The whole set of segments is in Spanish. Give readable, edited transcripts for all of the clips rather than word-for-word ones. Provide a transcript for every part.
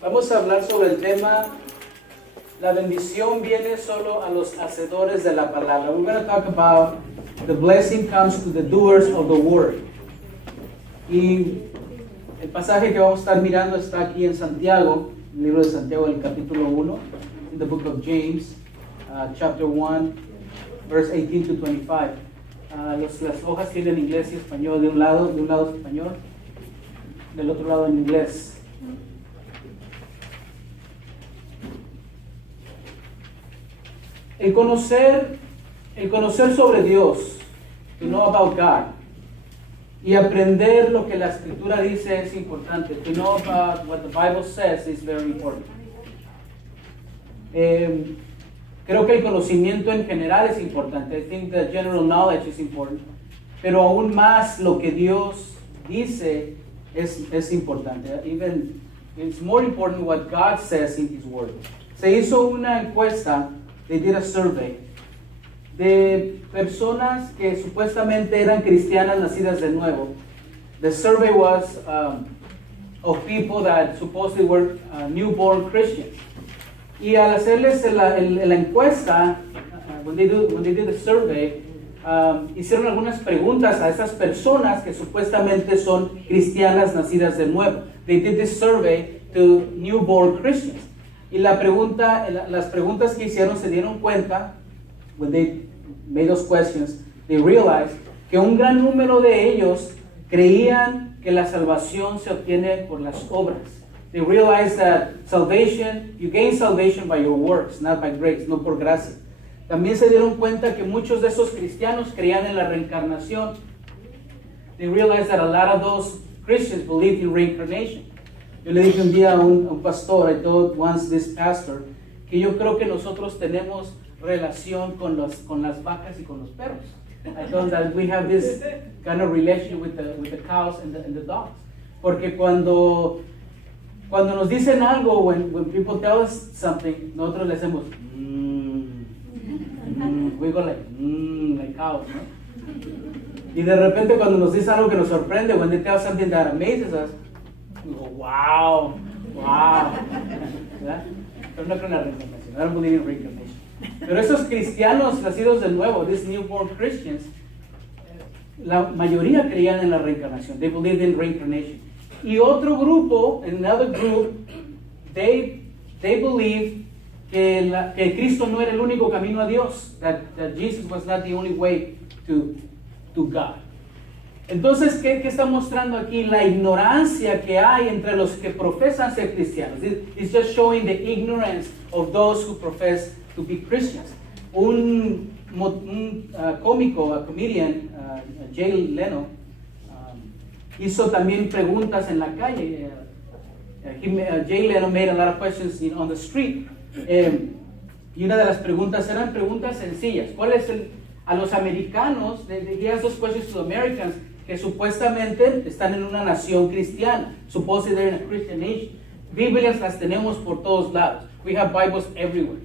Vamos a hablar sobre el tema, la bendición viene solo a los hacedores de la palabra. We're going to talk about the blessing comes to the doers of the word. Y el pasaje que vamos a estar mirando está aquí en Santiago, el libro de Santiago, en el capítulo 1, in the book of James, chapter 1, verse 18 to 25. Las hojas tienen inglés y español de un lado es español, del otro lado en inglés. El conocer sobre Dios, to know about God, y aprender lo que la Escritura dice es importante. To know about what the Bible says is very important. Creo que el conocimiento en general es importante. I think the general knowledge is important. Pero aún más lo que Dios dice es importante. Even it's more important what God says in His Word. Se hizo una encuesta, they did a survey, de personas que supuestamente eran cristianas nacidas de nuevo. The survey was of people that supposedly were newborn Christians. Y al hacerles la encuesta, when they did the survey, hicieron algunas preguntas a esas personas que supuestamente son cristianas nacidas de nuevo. They did this survey to newborn Christians. Y las preguntas que hicieron se dieron cuenta, when they made those questions, they realized que un gran número de ellos creían que la salvación se obtiene por las obras. They realized that you gain salvation by your works, not by grace, no por gracia. También se dieron cuenta que muchos de esos cristianos creían en la reencarnación. They realized that a lot of those Christians believed in reincarnation. Yo le dije un día a un pastor, I told once this pastor, que yo creo que nosotros tenemos relación con las vacas y con los perros. I told that we have this kind of relationship with the cows and the dogs. Porque cuando nos dicen algo, when people tell us something, nosotros le hacemos we go like cows, ¿no? Y de repente cuando nos dicen algo que nos sorprende, when they tell something that amazes us, we go, wow. ¿Verdad? Pero no creo en la reencarnación. I don't believe in reincarnation. Pero esos cristianos nacidos de nuevo, these newborn Christians, la mayoría creían en la reencarnación. They believed in reincarnation. Y otro grupo, another group, they believed que Cristo no era el único camino a Dios, that Jesus was not the only way to God. Entonces, ¿qué está mostrando aquí? La ignorancia que hay entre los que profesan ser cristianos. It's just showing the ignorance of those who profess to be Christians. Un cómico, a comedian, Jay Leno, hizo también preguntas en la calle. Jay Leno made a lot of questions on the street. Y una de las preguntas eran preguntas sencillas. ¿Cuál es a los americanos, he asked those questions to the Americans, que supuestamente están en una nación cristiana, supposedly they're in a Christian nation. Biblias las tenemos por todos lados. We have Bibles everywhere.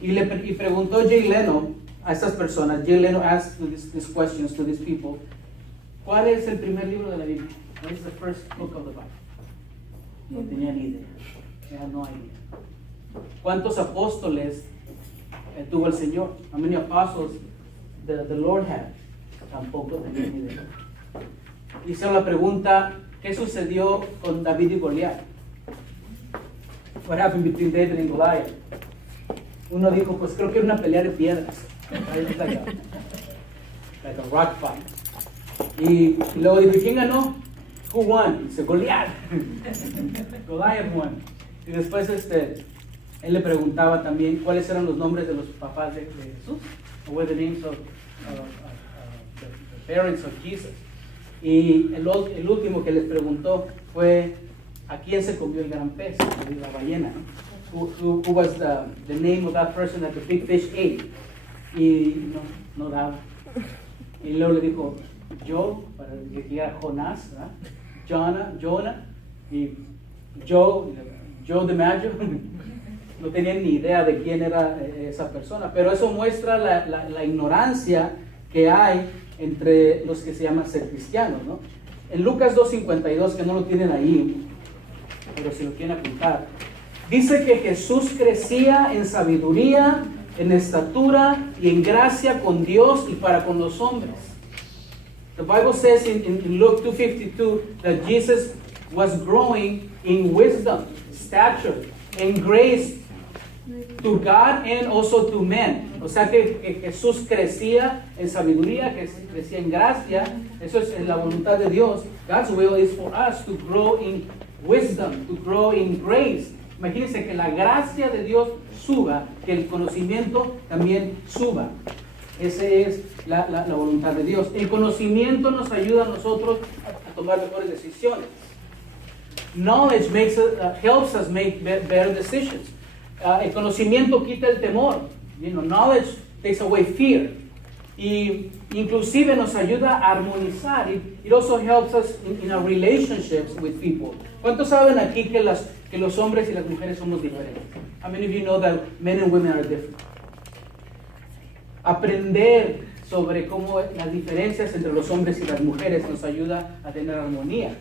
Y preguntó Jay Leno a estas personas, Jay Leno asked these questions to these people, ¿cuál es el primer libro de la Biblia? What is the first book of the Bible? No tenía ni idea. No hay idea. ¿Cuántos apóstoles tuvo el Señor? How many apostles the Lord had? Tampoco tenía ni idea. Hizo la pregunta, ¿qué sucedió con David y Goliat? What happened between David and Goliath? Uno dijo, pues creo que era una pelea de piedras. Like a rock fight. Y luego dijo, ¿quién ganó? Who won? Dice, Goliat. Goliath won. Y después él le preguntaba también cuáles eran los nombres de los papás de Jesús. What were the names of the parents of Jesus. Y el último que les preguntó fue, ¿a quién se comió el gran pez? La ballena, ¿no? Who was the name of that person that the big fish ate? Y no daba. Y luego le dijo, yo, para que dijera Jonás, ¿verdad? Jonah, y Joe DiMaggio. No tenían ni idea de quién era esa persona, pero eso muestra la ignorancia que hay entre los que se llaman ser cristianos, ¿no? En Lucas 2:52, que no lo tienen ahí, pero si lo quieren apuntar, dice que Jesús crecía en sabiduría, en estatura y en gracia con Dios y para con los hombres. The Bible says in Luke 2:52 that Jesus was growing in wisdom, stature, and grace to God and also to men. O sea que Jesús crecía en sabiduría, que crecía en gracia. Eso es la voluntad de Dios. God's will is for us to grow in wisdom, to grow in grace. Imagínense que la gracia de Dios suba, que el conocimiento también suba. Esa es la voluntad de Dios. El conocimiento nos ayuda a nosotros a tomar mejores decisiones. Knowledge helps us make better decisions. El conocimiento quita el temor. Knowledge takes away fear. Y inclusive nos ayuda a armonizar. It also helps us in our relationships with people. ¿Cuántos saben aquí que los hombres y las mujeres somos diferentes? How many of you know that men and women are different? Aprender sobre cómo las diferencias entre los hombres y las mujeres nos ayuda a tener armonía.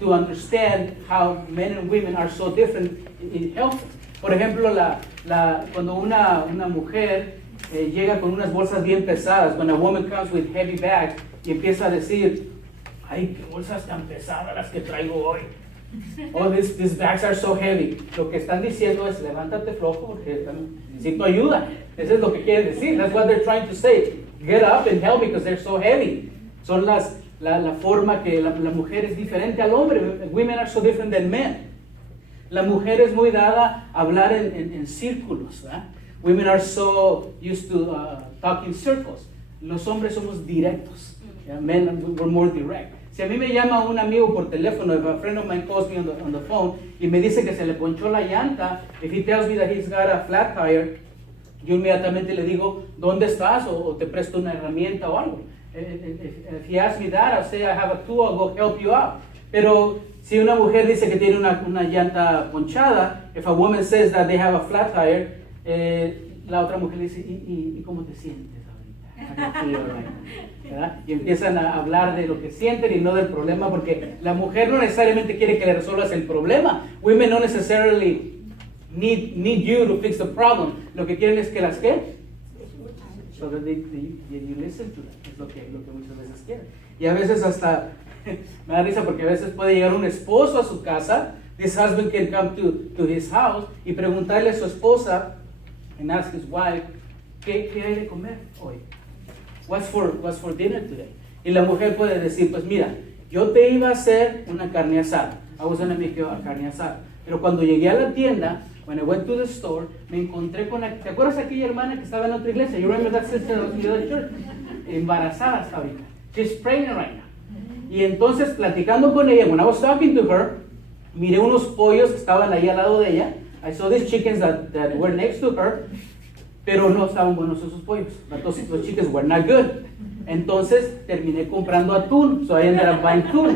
To understand how men and women are so different, it helps us. Por ejemplo, cuando una mujer llega con unas bolsas bien pesadas, when a woman comes with heavy bags y empieza a decir, ay, qué bolsas tan pesadas las que traigo hoy. Oh, these bags are so heavy. Lo que están diciendo es, levántate flojo porque necesito ayuda. Eso es lo que quieren decir. That's what they're trying to say. Get up and help me because they're so heavy. Son la forma que la mujer es diferente al hombre. Women are so different than men. La mujer es muy dada a hablar en círculos, ¿verdad? Women are so used to talk in circles. Los hombres somos directos. Yeah? Men, we're more direct. Si a mí me llama un amigo por teléfono, if a friend of mine calls me on the phone y me dice que se le ponchó la llanta, if he tells me that he's got a flat tire, yo inmediatamente le digo, ¿dónde estás? O te presto una herramienta o algo. If he asks me that, I'll say I have a tool, I'll go help you out. Pero si una mujer dice que tiene una llanta ponchada, if a woman says that they have a flat tire, la otra mujer le dice, ¿y cómo te sientes ahorita? ¿Verdad? Y empiezan a hablar de lo que sienten y no del problema, porque la mujer no necesariamente quiere que le resuelvas el problema. Women no necessarily need you to fix the problem. Lo que quieren es que las ¿qué? So that you listen to them. Es lo que muchas veces quieren. Y a veces hasta me da risa porque a veces puede llegar un esposo a su casa. This husband can come to his house y preguntarle a su esposa and ask his wife, ¿qué hay de comer hoy? What's for dinner today? Y la mujer puede decir, pues mira, yo te iba a hacer una carne asada. I was gonna make you a carne asada. Pero cuando llegué a la tienda, when I went to the store, me encontré con ¿te acuerdas de aquella hermana que estaba en otra iglesia? You remember that sister of the other church? Embarazada hasta ahorita. She's pregnant right now. Y entonces, platicando con ella, when I was talking to her, miré unos pollos que estaban ahí al lado de ella. I saw these chickens that were next to her, pero no estaban buenos esos pollos. Los chickens were not good. Entonces, terminé comprando atún. So I ended up buying tuna.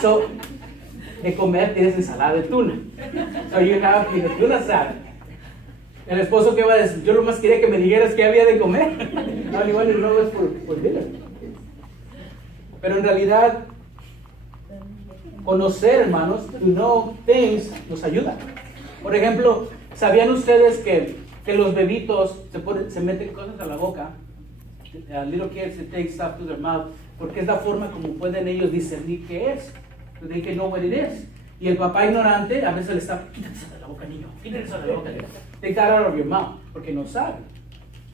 So, de comer tienes ensalada de tuna. So you have tuna salad. El esposo que va a decir, yo nomás quería que me dijeras qué había de comer. No, igual no es por dinner. Pero en realidad, conocer, hermanos, to know things, nos ayuda. Por ejemplo, ¿sabían ustedes que los bebitos se meten cosas a la boca? Little kids, they take stuff to their mouth, porque es la forma como pueden ellos discernir qué es. So they can know what it is. Y el papá ignorante a veces le está, quítate eso de la boca, niño, quítate eso de la boca. Take that out of your mouth, porque no sabe,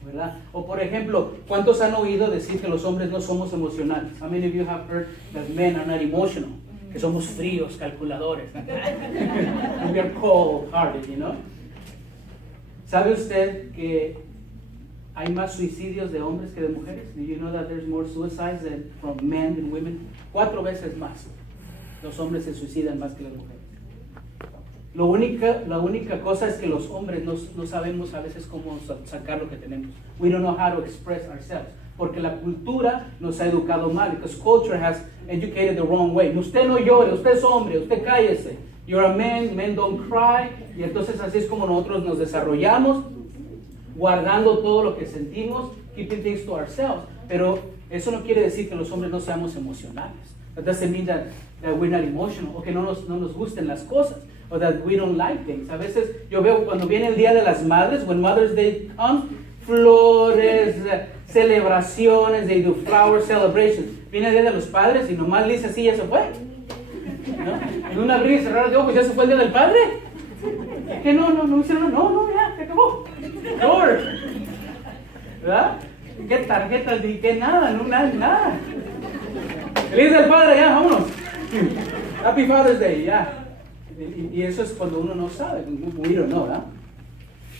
¿verdad? O por ejemplo, ¿cuántos han oído decir que los hombres no somos emocionales? How many of you have heard that men are not emotional? Que somos fríos, calculadores. We are cold-hearted, you know? ¿Sabe usted que hay más suicidios de hombres que de mujeres? Do you know that there's more suicides from men than women? 4 veces más. Los hombres se suicidan más que las mujeres. La única cosa es que los hombres no sabemos a veces cómo sacar lo que tenemos. We don't know how to express ourselves. Porque la cultura nos ha educado mal. Because culture has educated the wrong way. Usted no llore, usted es hombre, usted cállese. You're a man, men don't cry. Y entonces así es como nosotros nos desarrollamos, guardando todo lo que sentimos, keeping things to ourselves. Pero eso no quiere decir que los hombres no seamos emocionales. That doesn't mean that we're not emotional, o que no nos gusten las cosas, or that we don't like things. A veces yo veo cuando viene el Día de las Madres, when Mother's Day comes, flores, celebraciones, they do flower celebrations. Viene el Día de los Padres y nomás le dice así, ya se fue. ¿No? En un abrir y cerrar de ojos, ya se fue el Día del Padre. Que no hicieron, no, ya, se acabó. Lord. ¿Verdad? ¿Qué tarjetas? ¿Qué nada? No, nada. Feliz del Padre, ya, vámonos. Happy Father's Day, ya. Y eso es cuando uno no sabe, we don't know, ¿verdad?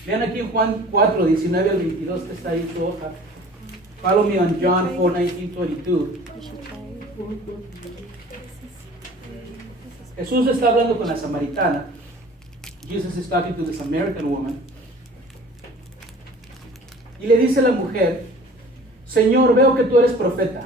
Vean aquí en Juan 4, 19 al 22, que está ahí en su hoja. Follow me on John 4, 19, 22. Jesús está hablando con la samaritana. Jesus is talking to the Samaritan woman. Y le dice a la mujer, Señor, veo que tú eres profeta.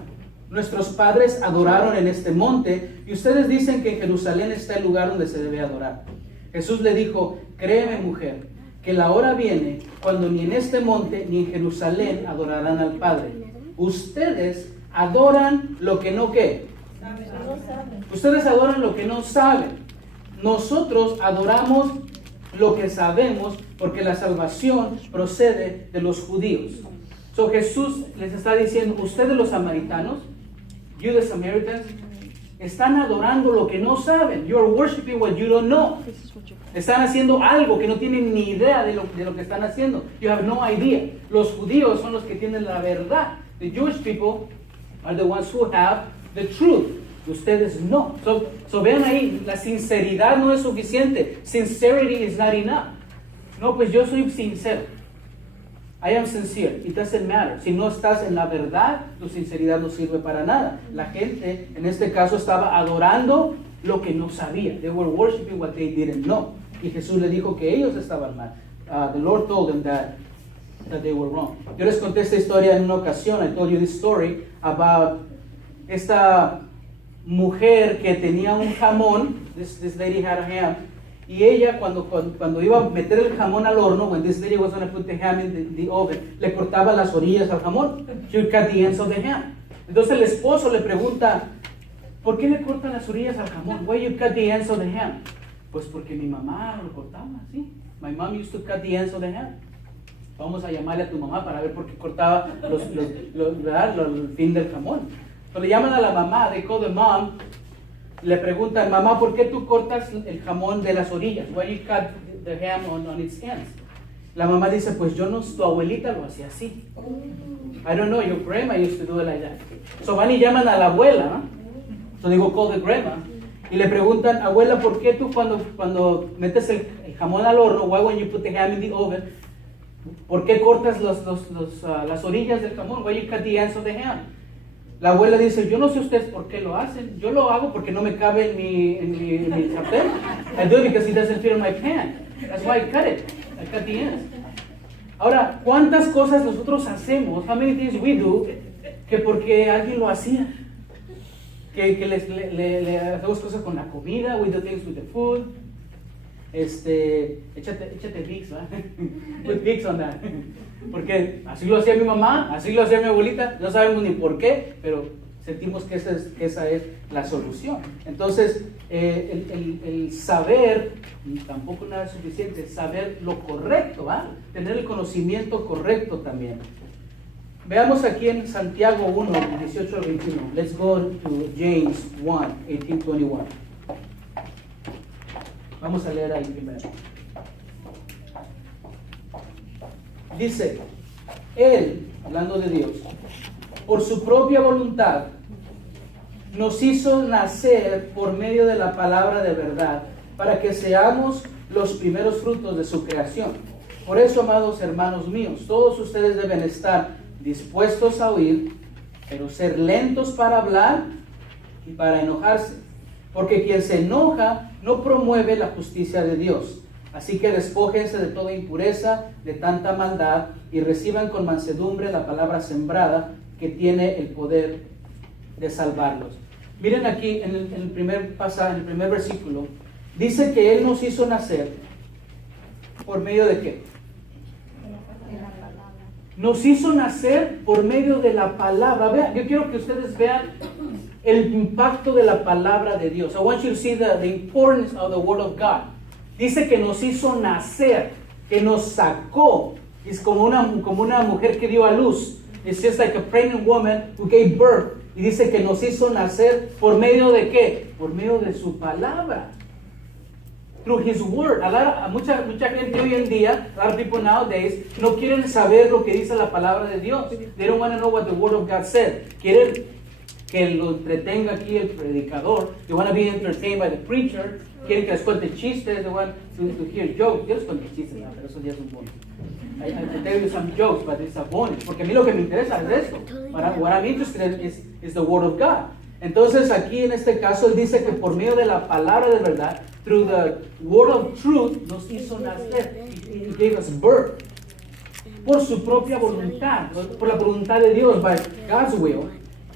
Nuestros padres adoraron en este monte y ustedes dicen que en Jerusalén está el lugar donde se debe adorar. Jesús le dijo, créeme mujer, que la hora viene cuando ni en este monte ni en Jerusalén adorarán al Padre. Ustedes adoran lo que no ¿qué? Ustedes adoran lo que no saben. Nosotros adoramos lo que sabemos porque la salvación procede de los judíos. So Jesús les está diciendo, ustedes los samaritanos, you the Samaritans, están adorando lo que no saben. You are worshiping what you don't know. Están haciendo algo que no tienen ni idea de lo que están haciendo. You have no idea. Los judíos son los que tienen la verdad. The Jewish people are the ones who have the truth. Ustedes no. So vean ahí, la sinceridad no es suficiente. Sincerity is not enough. No, pues yo soy sincero. I am sincere. It doesn't matter. Si no estás en la verdad, tu sinceridad no sirve para nada. La gente, en este caso, estaba adorando lo que no sabía. They were worshiping what they didn't know. Y Jesús le dijo que ellos estaban mal. The Lord told them that they were wrong. Yo les conté esta historia en una ocasión. I told you this story about esta mujer que tenía un jamón. This lady had a ham. Y ella cuando iba a meter el jamón al horno, when this lady was going to put the ham in the oven, le cortaba las orillas al jamón. She would cut the ends of the ham. Entonces el esposo le pregunta, ¿por qué le cortan las orillas al jamón? Why you cut the ends of the ham? Pues porque mi mamá lo cortaba, ¿sí? My mom used to cut the ends of the ham. Vamos a llamarle a tu mamá para ver por qué cortaba el fin del jamón. Entonces le llaman a la mamá, they call the mom. Le preguntan, mamá, ¿por qué tú cortas el jamón de las orillas? Why you cut the ham on its ends? La mamá dice, pues tu abuelita lo hacía así. I don't know, your grandma used to do it like that. So van y llaman a la abuela, ¿no? So digo, call the grandma. Y le preguntan, abuela, ¿por qué tú cuando metes el jamón al horno, why when you put the ham in the oven, ¿por qué cortas las orillas del jamón? Why you cut the ends of the ham? La abuela dice, yo no sé ustedes por qué lo hacen. Yo lo hago porque no me cabe en mi sartén. I do it because it doesn't fit in my pan. That's why I cut it. I cut the ends. Ahora, ¿cuántas cosas nosotros hacemos? How many things we do que porque alguien lo hacía? Que le hacemos cosas con la comida. We do things with the food. Échate Vicks, ¿verdad? Put Vicks on that. Porque así lo hacía mi mamá, así lo hacía mi abuelita, no sabemos ni por qué, pero sentimos que esa es la solución. Entonces, el saber, tampoco nada es suficiente, saber lo correcto, ¿va? Tener el conocimiento correcto también. Veamos aquí en Santiago 1, 18 al 21. Let's go to James 1, 18, 21. Vamos a leer ahí primero. Dice, Él, hablando de Dios, por su propia voluntad, nos hizo nacer por medio de la palabra de verdad, para que seamos los primeros frutos de su creación. Por eso, amados hermanos míos, todos ustedes deben estar dispuestos a oír, pero ser lentos para hablar y para enojarse, porque quien se enoja no promueve la justicia de Dios. Así que despójense de toda impureza, de tanta maldad, y reciban con mansedumbre la palabra sembrada que tiene el poder de salvarlos. Miren aquí en el primer pasaje, en el primer versículo, dice que Él nos hizo nacer por medio de ¿qué? Nos hizo nacer por medio de la palabra. Vean, yo quiero que ustedes vean el impacto de la palabra de Dios. I want you to see the importance of the Word of God. Dice que nos hizo nacer, que nos sacó. Es como una mujer que dio a luz. It's just like a pregnant woman who gave birth. Y dice que nos hizo nacer por medio de ¿qué? Por medio de su palabra. Through His Word. Mucha gente hoy en día, a lot of people nowadays, no quieren saber lo que dice la palabra de Dios. They don't want to know what the Word of God said. Quieren que lo entretenga aquí el predicador. They want to be entertained by the preacher. Quieren que les cuente chistes. They want to hear jokes. Yo les cuento chistes, pero eso ya es un bonus. I tell you some jokes, but it's a bonus. Porque a mí lo que me interesa es esto. What I'm interested in is the Word of God. Entonces aquí en este caso él dice que por medio de la palabra de verdad, through the Word of truth, nos hizo nacer. He gave us birth. Por su propia voluntad, por la voluntad de Dios, by God's will.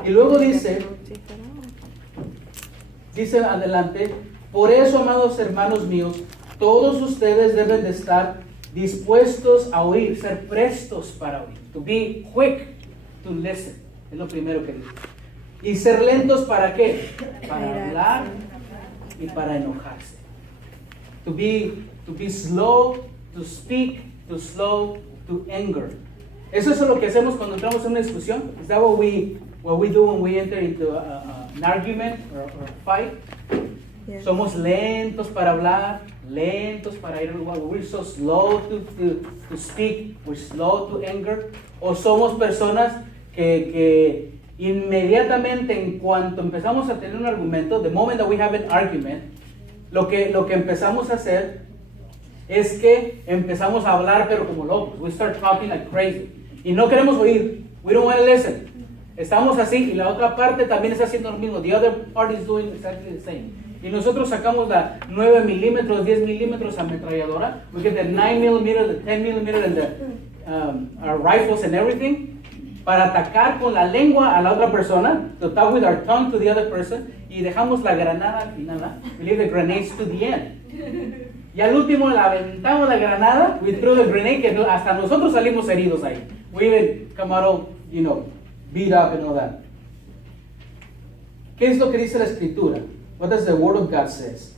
Y luego dice adelante, por eso, amados hermanos míos, todos ustedes deben de estar dispuestos a oír, ser prestos para oír. To be quick to listen. Es lo primero que dice. Y ser lentos ¿para qué? Para hablar y para enojarse. To be slow to speak, to slow to anger. Eso es lo que hacemos cuando entramos en una discusión. Is that what we do when we enter into an argument or a fight? Yes. Somos lentos para hablar, lentos para ir. We're so slow to speak, we're slow to anger. O somos personas que inmediatamente en cuanto empezamos a tener un argumento, the moment that we have an argument, lo que empezamos a hacer es que empezamos a hablar pero como locos. We start talking like crazy. Y no queremos oír. We don't want to listen. Estamos así y la otra parte también está haciendo lo mismo. The other party is doing exactly the same. Y nosotros sacamos la 9 milímetros, 10 milímetros ametralladora. We get the 9 millimeter, the 10 millimeter, and the our rifles and everything. Para atacar con la lengua a la otra persona. To talk with our tongue to the other person. Y dejamos la granada al final. We leave the grenades to the end. Y al último le aventamos la granada. We threw the grenade. Que hasta nosotros salimos heridos ahí. We even come out all, beat up and all that. ¿Qué es lo que dice la Escritura? What does the Word of God says?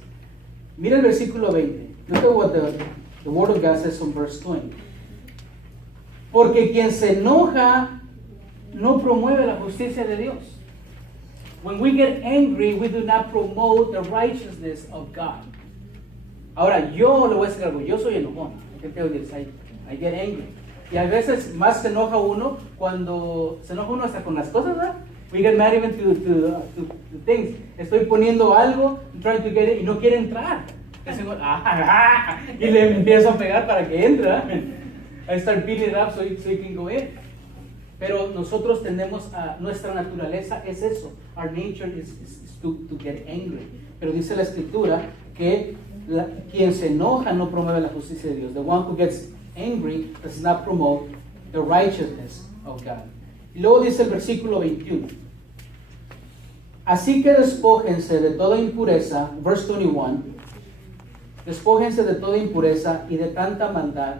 Mira el versículo 20. Look at what the Word of God says on verse 20. Porque quien se enoja no promueve la justicia de Dios. When we get angry, we do not promote the righteousness of God. Ahora, yo le voy a decir algo. Yo soy enojón. I get angry. Y a veces más se enoja uno cuando se enoja uno hasta con las cosas, ¿verdad? We get mad even to things. Estoy poniendo algo, I'm trying to get it, y no quiere entrar. Y le empiezo a pegar para que entre. I start beating it up so he can go in. Pero nosotros tenemos, nuestra naturaleza es eso. Our nature is to get angry. Pero dice la Escritura que quien se enoja no promueve la justicia de Dios. The one who gets angry does not promote the righteousness of God. Y luego dice el versículo 21. Así que despójense de toda impureza, verse 21, despójense de toda impureza y de tanta maldad,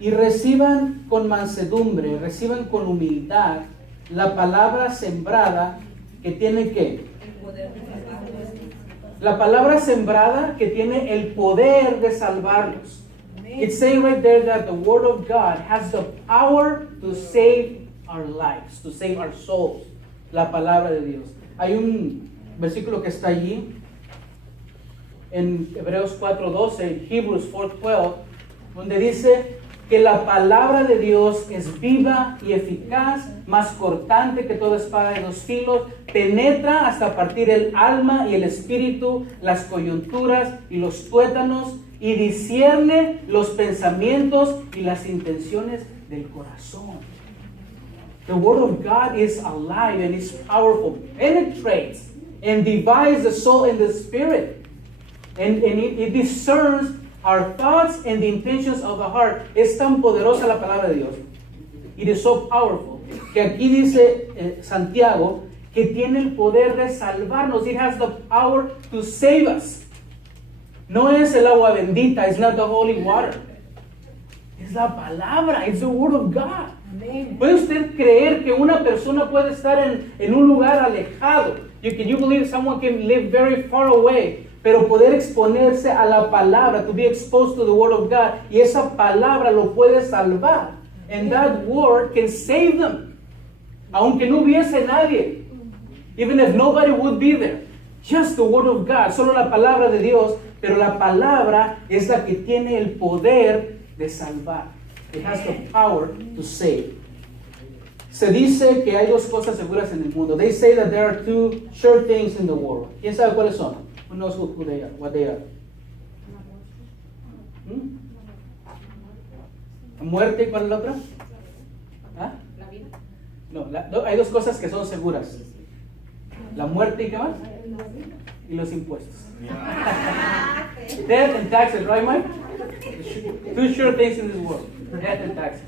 y reciban con mansedumbre, reciban con humildad la palabra sembrada que tiene ¿qué? La palabra sembrada que tiene el poder de salvarlos. It's saying right there that the Word of God has the power to save our lives, to save our souls. La palabra de Dios. Hay un versículo que está allí en Hebreos 4:12, Hebrews 4:12, donde dice que la palabra de Dios es viva y eficaz, más cortante que toda espada de dos filos, penetra hasta partir el alma y el espíritu, las coyunturas y los tuétanos, y discierne los pensamientos y las intenciones del corazón. The Word of God is alive and is powerful, penetrates and divides the soul and the spirit, and it discerns our thoughts and the intentions of the heart. Es tan poderosa la palabra de Dios. It is so powerful que aquí dice Santiago que tiene el poder de salvarnos. It has the power to save us. No es el agua bendita, it's not the holy water. Es la palabra, it's the Word of God. ¿Puede usted creer que una persona puede estar en un lugar alejado, Can you believe someone can live very far away, pero poder exponerse a la palabra, to be exposed to the Word of God, y esa palabra lo puede salvar. And that Word can save them. Aunque no hubiese nadie. Even if nobody would be there. Just the Word of God, solo la palabra de Dios, pero la palabra es la que tiene el poder de salvar. It has the power to save. Se dice que hay dos cosas seguras en el mundo. They say that there are two sure things in the world. ¿Quién sabe cuáles son? Who knows who they are? What they are? ¿Muerte y cuál es la otra? ¿Ah? La vida. No, hay dos cosas que son seguras. La muerte y qué más? Y los impuestos. Death and taxes, right, Mike? Two sure things in this world. Death and taxes.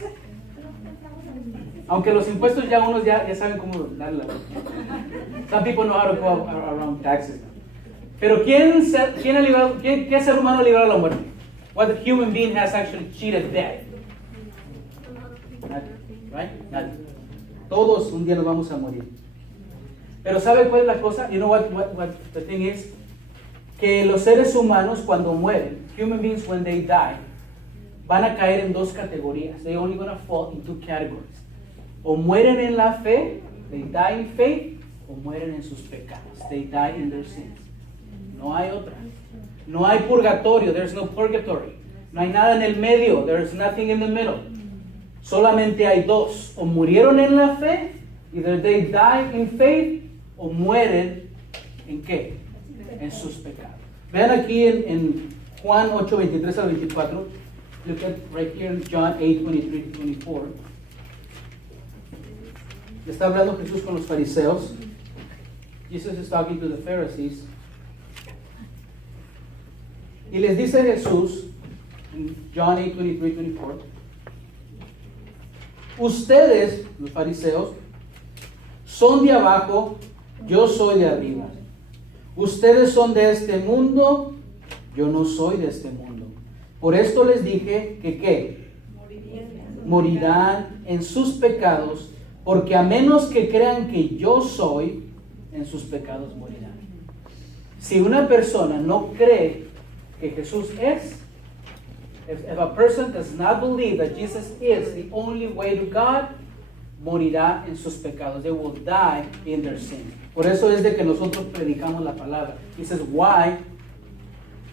Aunque los impuestos ya unos ya saben cómo darla. Some people know how to go around taxes. Pero ¿qué ser humano ha librado la muerte? What human being has actually cheated death? Nadie, right? Nadie. Todos un día nos vamos a morir. Pero ¿sabe cuál es la cosa? You know what the thing is? Que los seres humanos cuando mueren, human beings when they die, van a caer en dos categorías. They're only going to fall in two categories. O mueren en la fe, they die in faith, o mueren en sus pecados, they die in their sins. No hay otra. No hay purgatorio, there's no purgatory. No hay nada en el medio, there's nothing in the middle. Solamente hay dos. O murieron en la fe, either they die in faith, o mueren en qué? En sus pecados. Vean aquí en Juan 8, 23 al 24. Look at right here in John 8, 23 to 24. Le está hablando Jesús con los fariseos. Jesus is talking to the Pharisees. Y les dice Jesús, en John 8, 23, 24, ustedes, los fariseos, son de abajo, yo soy de arriba. Ustedes son de este mundo, yo no soy de este mundo. Por esto les dije que ¿qué? Morirán en sus pecados, porque a menos que crean que yo soy, en sus pecados morirán. Si una persona no cree que Jesús es, if a person does not believe that Jesus is the only way to God, morirá en sus pecados. They will die in their sin. Por eso es de que nosotros predicamos la palabra. This is why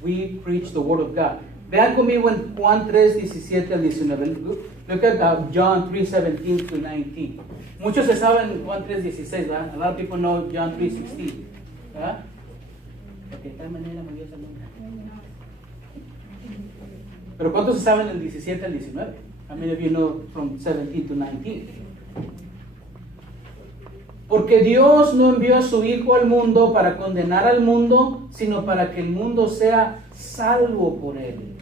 we preach the word of God. Vean conmigo en Juan 3, 17 al 19. Look at John 3, 17 to 19. Muchos se saben Juan 3, 16, ¿verdad? A lot of people know John 3, 16. ¿Verdad? Porque de tal manera me dio esa nombre. Pero ¿cuántos se saben el 17 al 19? How many of you know from 17 to 19? Porque Dios no envió a su Hijo al mundo para condenar al mundo, sino para que el mundo sea salvo por él.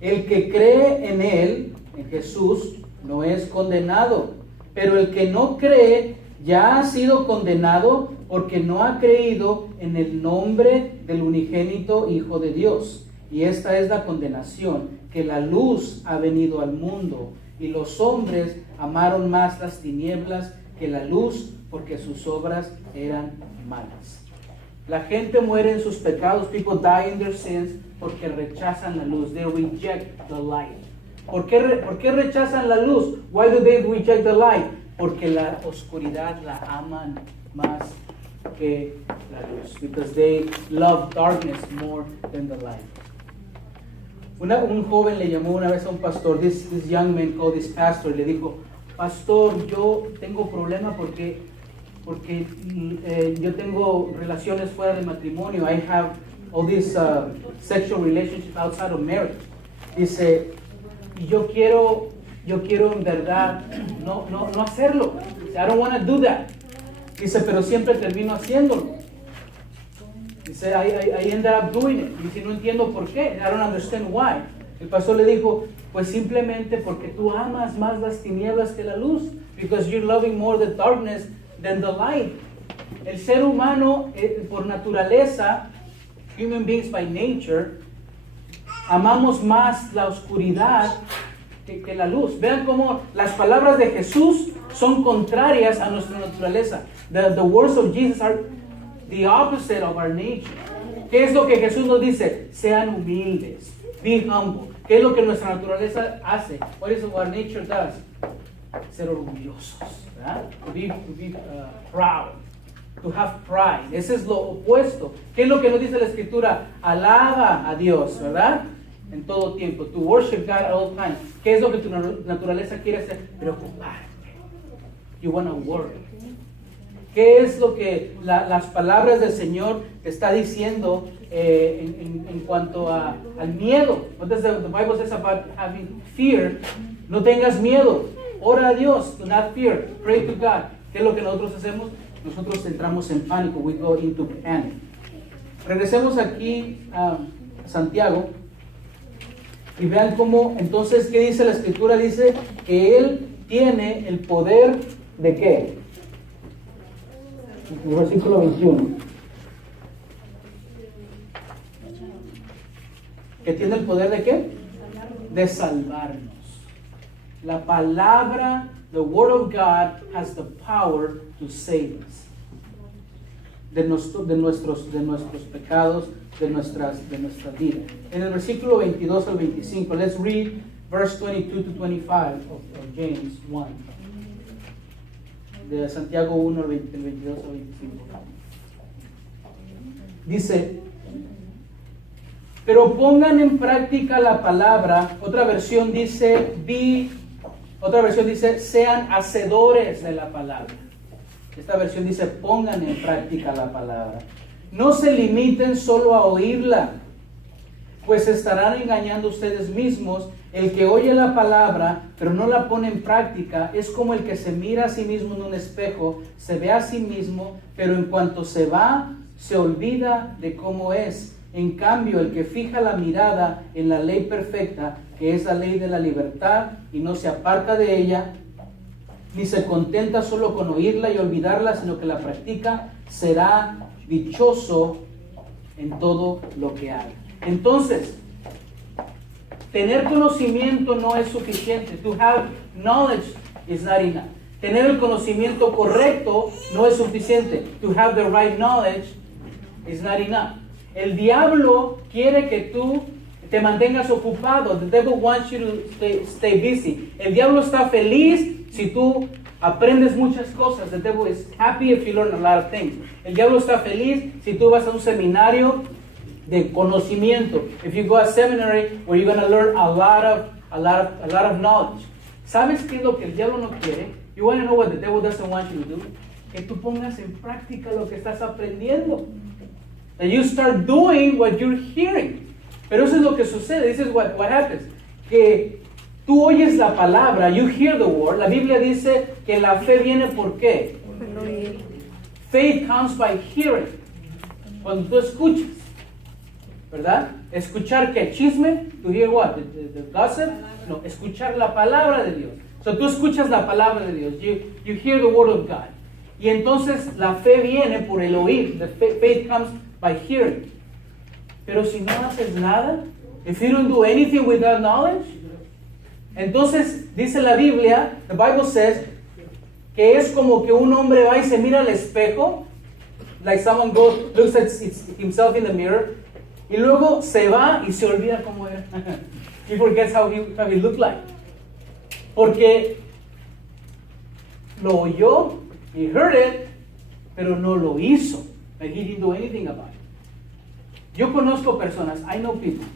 El que cree en él, en Jesús, no es condenado, pero el que no cree ya ha sido condenado porque no ha creído en el nombre del unigénito Hijo de Dios. Y esta es la condenación, que la luz ha venido al mundo y los hombres amaron más las tinieblas que la luz porque sus obras eran malas. La gente muere en sus pecados. People die in their sins porque rechazan la luz. They reject the light. ¿Por qué rechazan la luz? Why do they reject the light? Porque la oscuridad la aman más que la luz. Because they love darkness more than the light. Un joven le llamó una vez a un pastor. This young man called this pastor. Le dijo, pastor, yo tengo problema porque yo tengo relaciones fuera de matrimonio. I have all these sexual relationships outside of marriage. Dice, y yo quiero en verdad no hacerlo. Dice, I don't want to do that. Dice, pero siempre termino haciéndolo. Dice, I end up doing it. Dice, no entiendo por qué. I don't understand why. El pastor le dijo, pues simplemente porque tú amas más las tinieblas que la luz. Because you're loving more the darkness than the light. El ser humano, por naturaleza, human beings by nature, amamos más la oscuridad que la luz. Vean cómo las palabras de Jesús son contrarias a nuestra naturaleza. The words of Jesus the opposite of our nature. ¿Qué es lo que Jesús nos dice? Sean humildes. Be humble. ¿Qué es lo que nuestra naturaleza hace? What is what nature does? Ser orgullosos, ¿verdad? To be proud. To have pride. Ese es lo opuesto. ¿Qué es lo que nos dice la Escritura? Alaba a Dios, ¿verdad? En todo tiempo. To worship God at all times. ¿Qué es lo que tu naturaleza quiere hacer? Preocuparte. You want to worry. ¿Qué es lo que las palabras del Señor te está diciendo en cuanto al miedo? What does the Bible says about having fear? No tengas miedo. Ora a Dios. Do not fear. Pray to God. ¿Qué es lo que nosotros hacemos? Nosotros entramos en pánico. We go into panic. Regresemos aquí a Santiago y vean cómo, entonces, ¿qué dice la Escritura? Dice que Él tiene el poder ¿de qué? El versículo 21. ¿Que tiene el poder de qué? De salvarnos. La palabra, the word of God has the power to save us. De nuestros pecados, de nuestra vida. En el versículo 22 al 25, let's read verse 22 to 25 of James 1. De Santiago 1, del 22 al 25. Dice, pero pongan en práctica la palabra. Otra versión dice, sean hacedores de la palabra. Esta versión dice, pongan en práctica la palabra. No se limiten solo a oírla, pues estarán engañando ustedes mismos. El que oye la palabra, pero no la pone en práctica, es como el que se mira a sí mismo en un espejo, se ve a sí mismo, pero en cuanto se va, se olvida de cómo es. En cambio, el que fija la mirada en la ley perfecta, que es la ley de la libertad, y no se aparta de ella, ni se contenta solo con oírla y olvidarla, sino que la practica, será dichoso en todo lo que haga. Entonces, tener conocimiento no es suficiente. To have knowledge is not enough. Tener el conocimiento correcto no es suficiente. To have the right knowledge is not enough. El diablo quiere que tú te mantengas ocupado. The devil wants you to stay busy. El diablo está feliz si tú aprendes muchas cosas. The devil is happy if you learn a lot of things. El diablo está feliz si tú vas a un seminario de conocimiento. If you go to a seminary where you're going to learn a lot of knowledge. ¿Sabes qué es lo que el diablo no quiere? You want to know what the devil doesn't want you to do? Que tú pongas en práctica lo que estás aprendiendo. That you start doing what you're hearing. Pero eso es lo que sucede. This is what happens. Que tú oyes la palabra, you hear the word. La Biblia dice que la fe viene ¿por qué? Faith comes by hearing. Cuando tú escuchas, ¿verdad? ¿Escuchar qué? ¿Chisme? ¿To hear what? The gossip? No, escuchar la palabra de Dios. So tú escuchas la palabra de Dios. You hear the word of God. Y entonces la fe viene por el oír. The faith comes by hearing. Pero si no haces nada, if you don't do anything without knowledge, entonces dice la Biblia, the Bible says, que es como que un hombre va y se mira al espejo, like someone goes, looks at himself in the mirror, y luego se va y se olvida cómo era. He forgets how he looked like. Porque lo oyó, he heard it, pero no lo hizo. Like he didn't do anything about it. Yo conozco personas, I know people,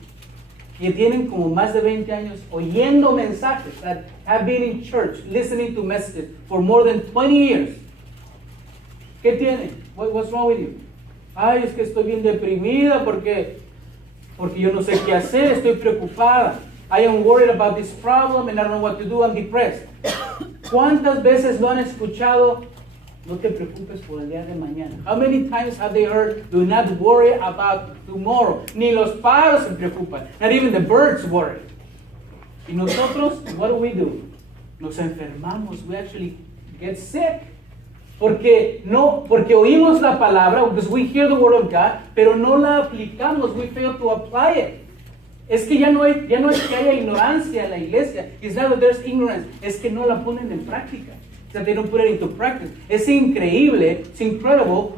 que tienen como más de 20 años oyendo mensajes, that have been in church, listening to messages for more than 20 years. ¿Qué tienen? What's wrong with you? Ay, es que estoy bien deprimida porque yo no sé qué hacer, estoy preocupada. I am worried about this problem and I don't know what to do, I'm depressed. ¿Cuántas veces lo han escuchado? No te preocupes por el día de mañana. How many times have they heard, do not worry about tomorrow? Ni los pájaros se preocupan. Not even the birds worry. Y nosotros, what do? Nos enfermamos. We actually get sick. Porque oímos la palabra, because we hear the word of God, pero no la aplicamos. We fail to apply it. Es que ya no es que haya ignorancia en la iglesia. It's not that there's ignorance. Es que no la ponen en práctica. That they don't put it into practice. Es increíble, it's incredible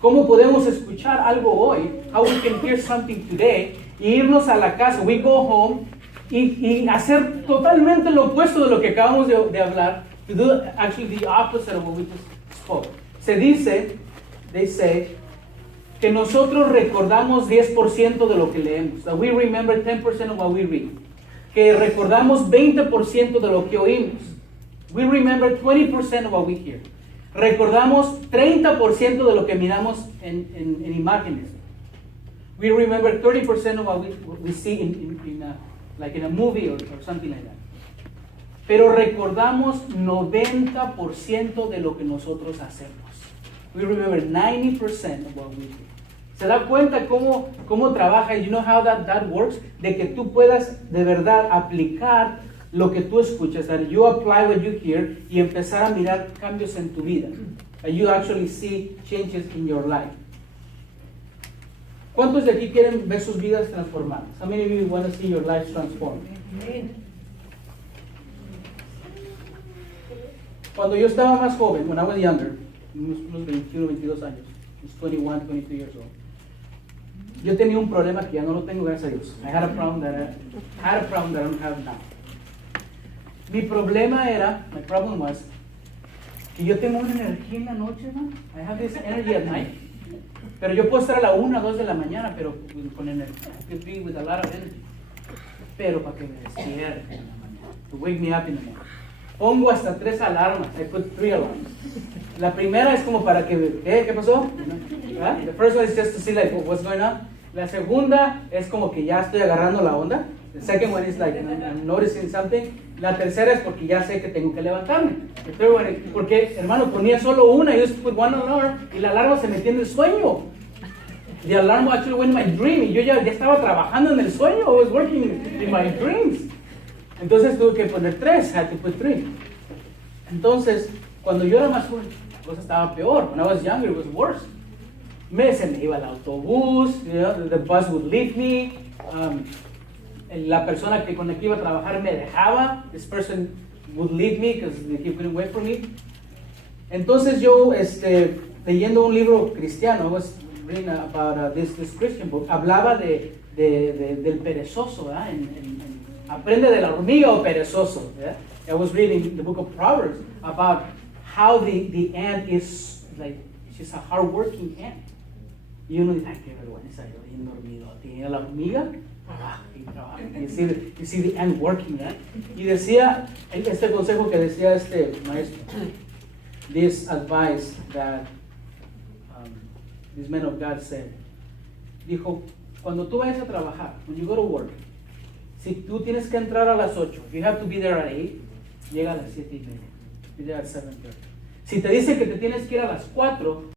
¿Cómo podemos escuchar algo hoy? How we can hear something today, y irnos a la casa, we go home, y hacer totalmente lo opuesto de lo que acabamos de hablar, to do actually the opposite of what we just spoke. Se dice, they say, que nosotros recordamos 10% de lo que leemos. That we remember 10% of what we read. Que recordamos 20% de lo que oímos. We remember 20% of what we hear. Recordamos 30% de lo que miramos en imágenes. We remember 30% of what we see like in a movie or something like that. Pero recordamos 90% de lo que nosotros hacemos. We remember 90% of what we do. ¿Se da cuenta cómo trabaja? You know how that works? De que tú puedas de verdad aplicar lo que tú escuchas, that you apply what you hear, y empezar a mirar cambios en tu vida. And you actually see changes in your life. ¿Cuántos de aquí quieren ver sus vidas transformadas? How many of you want to see your lives transformed? Cuando yo estaba más joven, when I was younger, unos 21, 22 años, I was 21, 22 years old, yo tenía un problema que ya no lo tengo, gracias a Dios. I had a problem that I don't have now. Mi problem was que yo tengo una energía en la noche, man. I have this energy at night. Pero yo puedo estar a la 1, 2 de la mañana, pero con energía. I could be with a lot of energy. Pero para que me despierte en la mañana. To wake me up in the morning. Pongo hasta 3 alarmas. I put 3 alarms. La primera es como para que, ¿qué pasó? ¿Verdad? The first one is just to see like what's going on. La segunda es como que ya estoy agarrando la onda. The second one is like I'm noticing something. La tercera es porque ya sé que tengo que levantarme. The third one is porque, hermano, ponía solo una, I just put one alarm, y la alarma se metía en el sueño. The alarm actually went in my dream, y yo ya estaba trabajando en el sueño. I was working in my dreams. Entonces tuve que poner 3, had to put 3. Entonces, cuando yo era más joven, la cosa estaba peor. When I was younger, it was worse. Se me iba el autobús, you know, the bus would leave me. La persona con la que iba a trabajar me dejaba. This person would leave me because he couldn't wait for me. Entonces yo, leyendo un libro cristiano, I was reading about this Christian book, hablaba del perezoso, ¿verdad? Aprende de la hormiga o perezoso. ¿Verdad? I was reading the book of Proverbs about how the ant is like, she's a hard-working ant. Y uno dice, ay, qué vergüenza, yo bien dormido. Tiene la hormiga, trabaja y trabaja. You see the ant working, ¿verdad? Y decía, este consejo que decía este maestro, this advice that this man of God said, dijo, cuando tú vayas a trabajar, when you go to work, si tú tienes que entrar a las 8, if you have to be there at 8, llega a las 7:30, be there at 7:30. Si te dice que te tienes que ir a las 4,